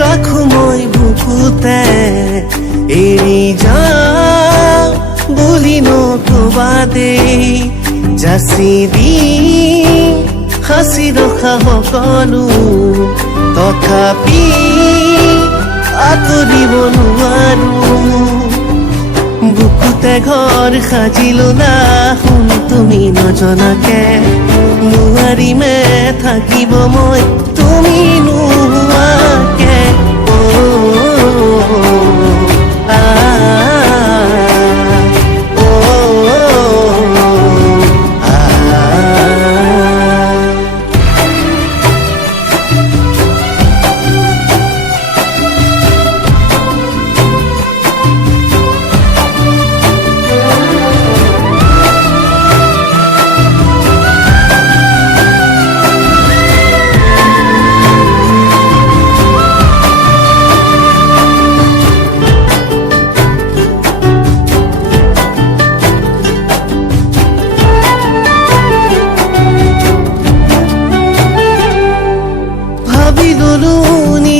ৰাখো মই বুকুতে এৰি যাওঁ বুলি নকবা দেই যাচি দি সাঁচি ৰখা সকলো তথাপি আঁতৰিব নোৱাৰো বুকুতে ঘৰ সাজিলো না শুন তুমি নজনাকে নোৱাৰিমে থাকিব মই তুমি নোহোৱাকে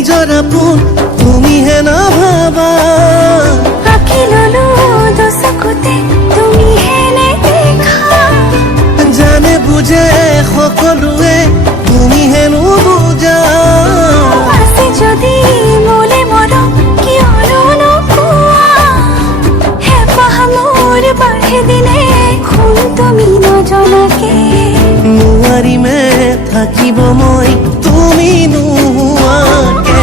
নিজৰ আপোন তুমিহে নাভাবা আঁকি ললো দচকতে তুমিহে নেদেখা জানে বুজে সকলোৱে তুমিহে নুবুজা আছে যদি মোলে মৰম কিয়নো নোকোৱা হেঁপাহ মোৰ বাঢ়ে দিনে শুন তুমি নজনাকে নোৱাৰিমে থাকিব মই তুমি নোহোৱাকে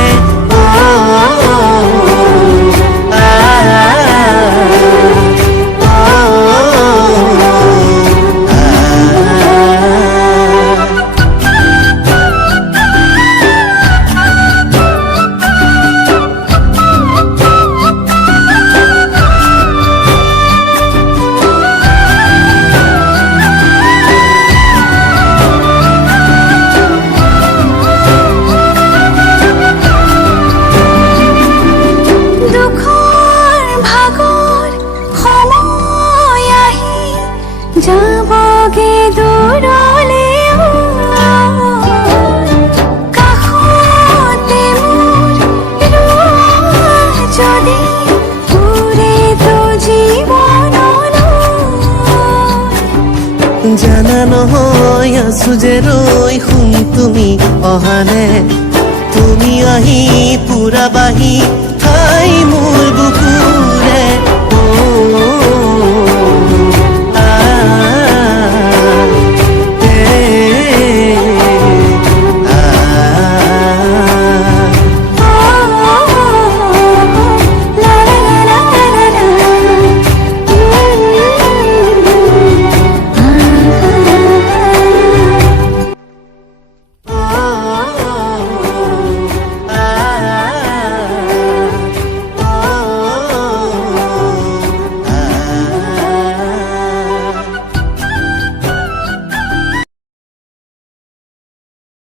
যাবগে দূৰলে কাষতে মোৰ যদি পুৰেতো জীৱনলৈ জানা নহয় আছো যে ৰৈ শুন তুমি অহালে তুমি আহি পুৰা বাহি